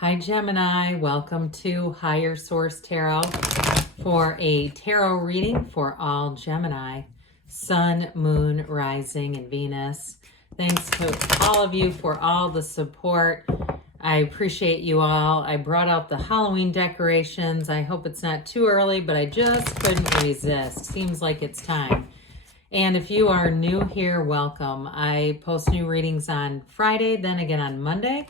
Hi Gemini, welcome to Higher Source Tarot for a tarot reading for all Gemini, Sun, Moon, Rising, and Venus. Thanks to all of you for all the support. I appreciate you all. I brought out the Halloween decorations. I hope it's not too early, but I just couldn't resist. Seems like it's time. And if you are new here, welcome. I post new readings on Friday, then again on Monday.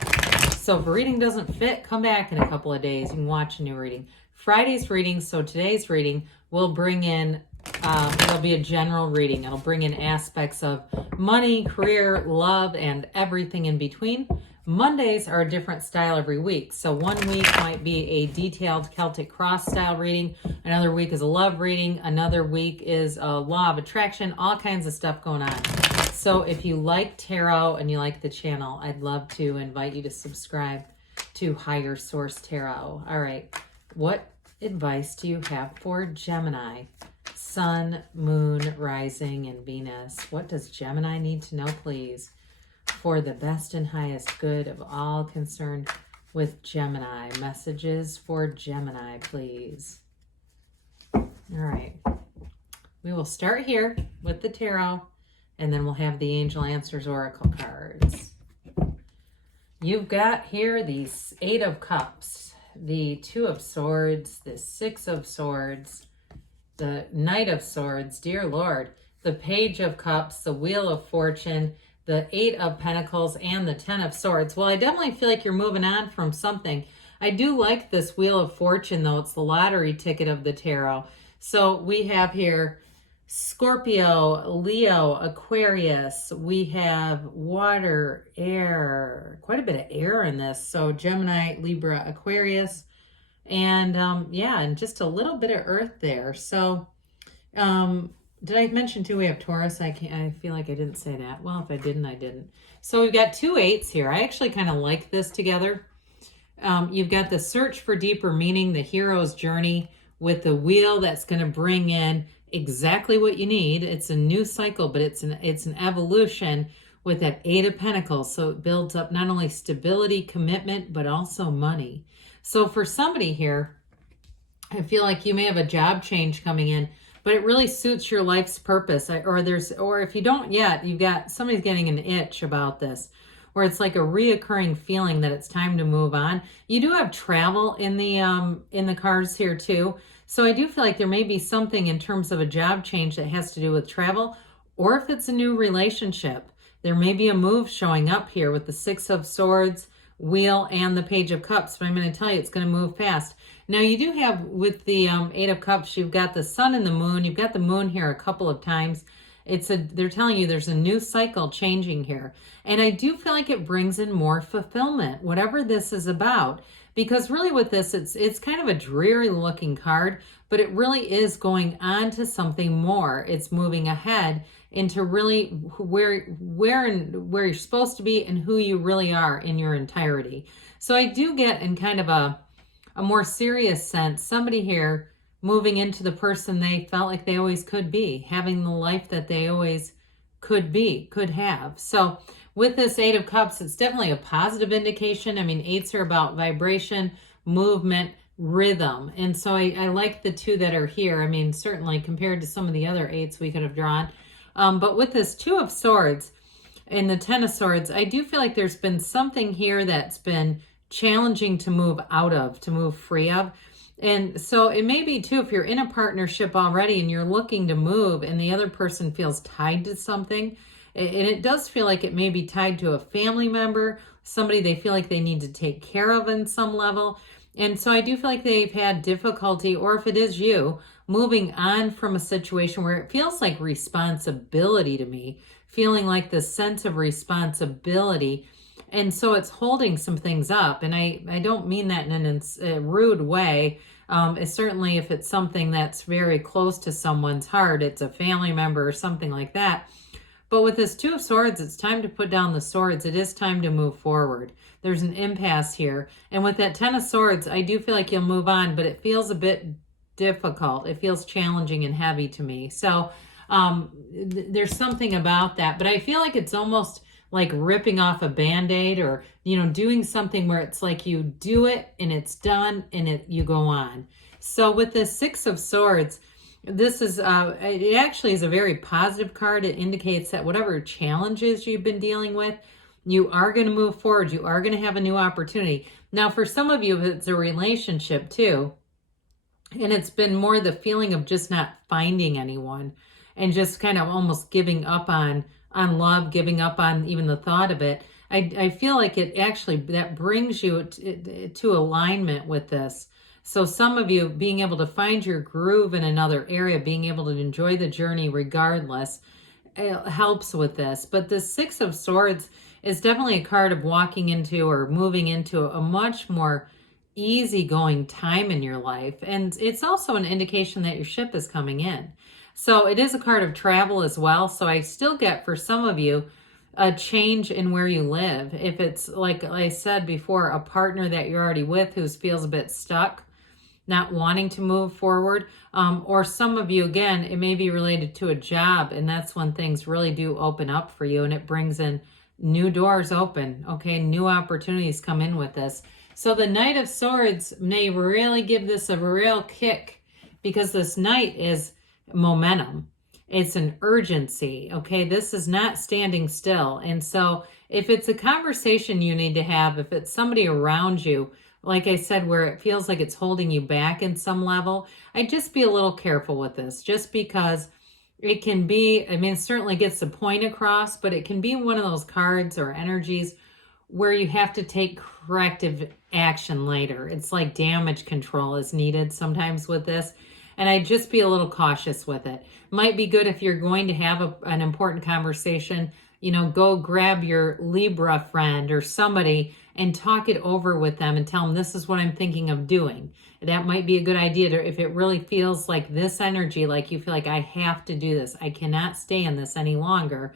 So if a reading doesn't fit, come back in a couple of days. You can watch a new reading. Friday's reading, so today's reading will bring in, it'll be a general reading. It'll bring in aspects of money, career, love, and everything in between. Mondays are a different style every week. So one week might be a detailed Celtic cross style reading. Another week is a love reading. Another week is a law of attraction. All kinds of stuff going on. So if you like tarot and you like the channel, I'd love to invite you to subscribe to Higher Source Tarot. All right. What advice do you have for Gemini? Sun, Moon, Rising, and Venus. What does Gemini need to know, please? For the best and highest good of all concerned with Gemini. Messages for Gemini, please. All right. We will start here with the tarot, and then we'll have the Angel Answers Oracle cards. You've got here the Eight of Cups, the Two of Swords, the Six of Swords, the Knight of Swords, dear Lord, the Page of Cups, the Wheel of Fortune, the Eight of Pentacles, and the Ten of Swords. Well, I definitely feel like you're moving on from something. I do like this Wheel of Fortune, though. It's the lottery ticket of the tarot. So we have here Scorpio, Leo, Aquarius. We have water, air, quite a bit of air in this. So Gemini, Libra, Aquarius, and yeah, and just a little bit of earth there. So did I mention too we have Taurus? I feel like I didn't say that. Well, if I didn't, I didn't. So we've got two eights here. I actually kind of like this together. You've got the search for deeper meaning, the hero's journey, with the wheel that's going to bring in exactly what you need. It's a new cycle, but it's an evolution with that Eight of Pentacles. So it builds up not only stability, commitment, but also money. So for somebody here, I feel like you may have a job change coming in, but it really suits your life's purpose. Or if you don't yet, you've got somebody's getting an itch about this, where it's like a reoccurring feeling that it's time to move on. You do have travel in the cards here too. So I do feel like there may be something in terms of a job change that has to do with travel, or if it's a new relationship, there may be a move showing up here with the Six of Swords, Wheel, and the Page of Cups. But I'm going to tell you, it's going to move fast. Now you do have with the Eight of Cups, you've got the Sun and the Moon. You've got the Moon here a couple of times. They're telling you there's a new cycle changing here. And I do feel like it brings in more fulfillment, whatever this is about. Because really with this, it's kind of a dreary looking card, but it really is going on to something more. It's moving ahead into really where you're supposed to be and who you really are in your entirety. So I do get in kind of a more serious sense, somebody here moving into the person they felt like they always could be, having the life that they always could have. So with this Eight of Cups, it's definitely a positive indication. I mean, eights are about vibration, movement, rhythm. And so I like the two that are here. I mean, certainly compared to some of the other eights we could have drawn. But with this Two of Swords and the Ten of Swords, I do feel like there's been something here that's been challenging to move out of, to move free of. And so it may be too, if you're in a partnership already and you're looking to move and the other person feels tied to something, and it does feel like it may be tied to a family member, somebody they feel like they need to take care of in some level. And so I do feel like they've had difficulty, or if it is you, moving on from a situation where it feels like responsibility to me, feeling like the sense of responsibility. And so it's holding some things up. And I don't mean that in a rude way. It's certainly if it's something that's very close to someone's heart, it's a family member or something like that. But with this Two of Swords, it's time to put down the swords. It is time to move forward. There's an impasse here. And with that Ten of Swords, I do feel like you'll move on, but it feels a bit difficult. It feels challenging and heavy to me. So there's something about that. But I feel like it's almost like ripping off a Band-Aid, or, doing something where it's like you do it and it's done and you go on. So with the Six of Swords, this is, it actually is a very positive card. It indicates that whatever challenges you've been dealing with, you are going to move forward. You are going to have a new opportunity. Now, for some of you, it's a relationship too. And it's been more the feeling of just not finding anyone and just kind of almost giving up on love, giving up on even the thought of it. I feel like it actually, that brings you to alignment with this. So some of you being able to find your groove in another area, being able to enjoy the journey regardless, helps with this. But the Six of Swords is definitely a card of walking into or moving into a much more easygoing time in your life. And it's also an indication that your ship is coming in. So it is a card of travel as well. So I still get, for some of you, a change in where you live. If it's, like I said before, a partner that you're already with who feels a bit stuck, not wanting to move forward, or some of you, again, it may be related to a job, and that's when things really do open up for you and it brings in new doors open. Okay, new opportunities come in with this. So the Knight of Swords may really give this a real kick, because this Knight is momentum. It's an urgency. Okay, this is not standing still. And so if it's a conversation you need to have, if it's somebody around you, like I said, where it feels like it's holding you back in some level, I'd just be a little careful with this, just because it can be, it certainly gets the point across, but it can be one of those cards or energies where you have to take corrective action later. It's like damage control is needed sometimes with this. And I'd just be a little cautious with it. Might be good if you're going to have an important conversation, go grab your Libra friend or somebody and talk it over with them and tell them, this is what I'm thinking of doing. That might be a good idea if it really feels like this energy, like you feel like I have to do this. I cannot stay in this any longer.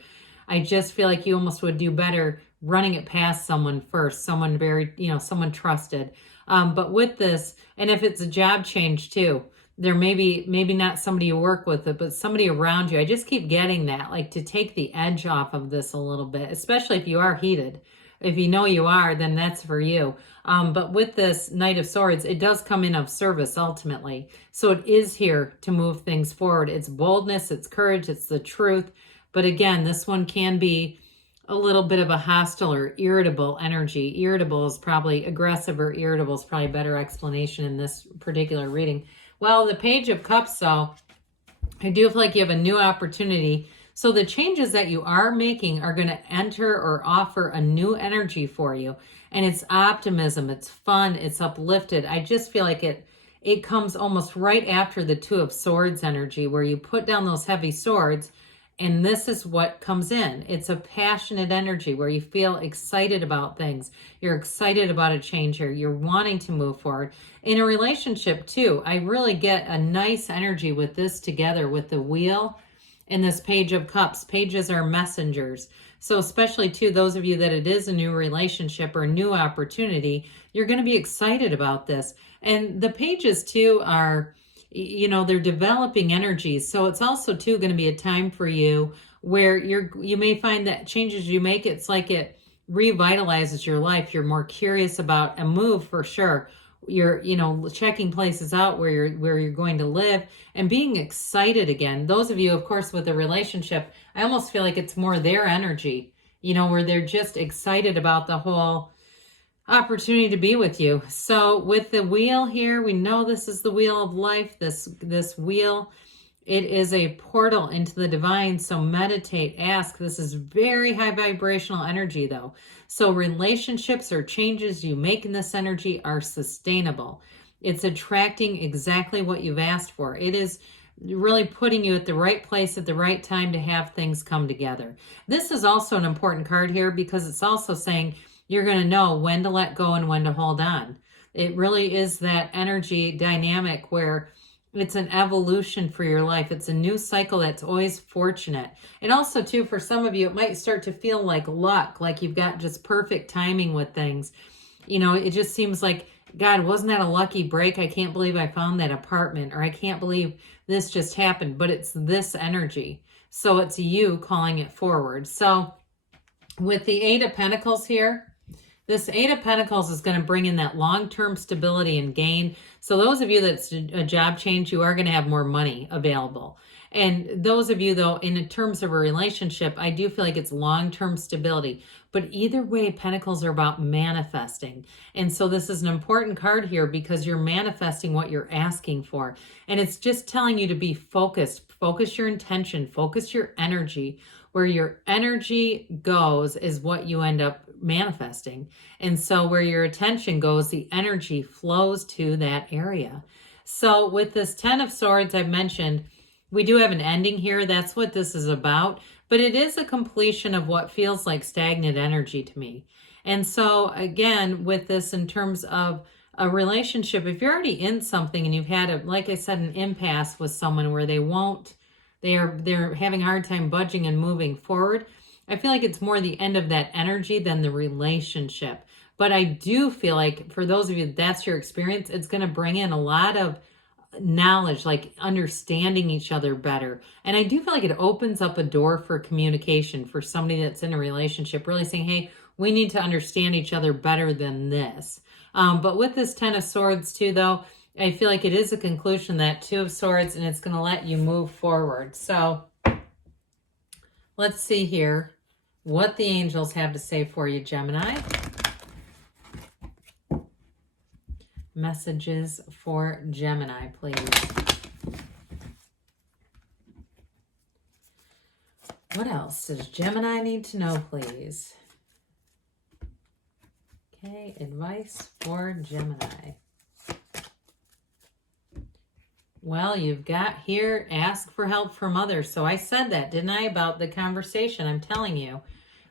I just feel like you almost would do better running it past someone first, someone very, someone trusted. But with this, and if it's a job change too, there maybe not somebody you work with, but somebody around you. I just keep getting that, like to take the edge off of this a little bit, especially if you are heated. If you know you are, then that's for you. But with this Knight of Swords, it does come in of service ultimately. So it is here to move things forward. It's boldness, it's courage, it's the truth. But again, this one can be a little bit of a hostile or irritable energy. Irritable is probably, aggressive or irritable is probably a better explanation in this particular reading. Well, the Page of Cups, though, I do feel like you have a new opportunity. So the changes that you are making are going to enter or offer a new energy for you. And it's optimism, it's fun, it's uplifted. I just feel like it comes almost right after the Two of Swords energy, where you put down those heavy swords. And this is what comes in. It's a passionate energy where you feel excited about things. You're excited about a change here. You're wanting to move forward. In a relationship too, I really get a nice energy with this together with the Wheel and this Page of Cups. Pages are messengers. So especially too, those of you that it is a new relationship or a new opportunity, you're going to be excited about this. And the pages too are, they're developing energies. So it's also too going to be a time for you where you may find that changes you make, it's like it revitalizes your life. You're more curious about a move for sure. You're, checking places out where you're going to live and being excited again. Those of you, of course, with a relationship, I almost feel like it's more their energy, where they're just excited about the whole opportunity to be with you. So with the Wheel here, we know this is the Wheel of Life. This wheel, it is a portal into the divine. So meditate, ask. This is very high vibrational energy though. So relationships or changes you make in this energy are sustainable. It's attracting exactly what you've asked for. It is really putting you at the right place at the right time to have things come together. This is also an important card here because it's also saying you're going to know when to let go and when to hold on. It really is that energy dynamic where it's an evolution for your life. It's a new cycle that's always fortunate. And also too, for some of you, it might start to feel like luck, like you've got just perfect timing with things. It just seems like, God, wasn't that a lucky break? I can't believe I found that apartment, or I can't believe this just happened, but it's this energy. So it's you calling it forward. So With the Eight of Pentacles here, this Eight of Pentacles is going to bring in that long-term stability and gain. So those of you that's a job change, you are going to have more money available. And those of you, though, in terms of a relationship, I do feel like it's long-term stability. But either way, Pentacles are about manifesting. And so this is an important card here because you're manifesting what you're asking for. And it's just telling you to be focused. Focus your intention. Focus your energy. Where your energy goes is what you end up manifesting. And so where your attention goes, the energy flows to that area. So with this Ten of Swords I've mentioned, we do have an ending here. That's what this is about. But it is a completion of what feels like stagnant energy to me. And so again, with this in terms of a relationship, if you're already in something and you've had, like I said, an impasse with someone where they're having a hard time budging and moving forward, I feel like it's more the end of that energy than the relationship. But I do feel like for those of you that's your experience, it's going to bring in a lot of knowledge, like understanding each other better. And I do feel like it opens up a door for communication for somebody that's in a relationship, really saying, hey, we need to understand each other better than this. But with this Ten of Swords too, though, I feel like it is a conclusion, that Two of Swords, and it's going to let you move forward. So let's see here what the angels have to say for you, Gemini. Messages for Gemini, please. What else does Gemini need to know, please? Okay, advice for Gemini. Well, you've got here, ask for help from others. So I said that, didn't I, about the conversation? I'm telling you,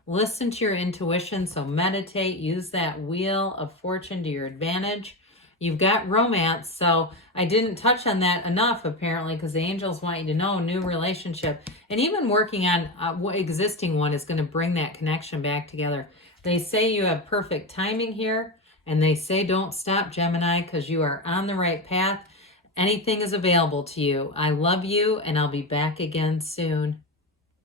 listen to your intuition. So meditate, use that Wheel of Fortune to your advantage. You've got romance, so I didn't touch on that enough, apparently, because the angels want you to know new relationship. And even working on what existing one is going to bring that connection back together. They say you have perfect timing here, and they say don't stop, Gemini, because you are on the right path. Anything is available to you. I love you, and I'll be back again soon.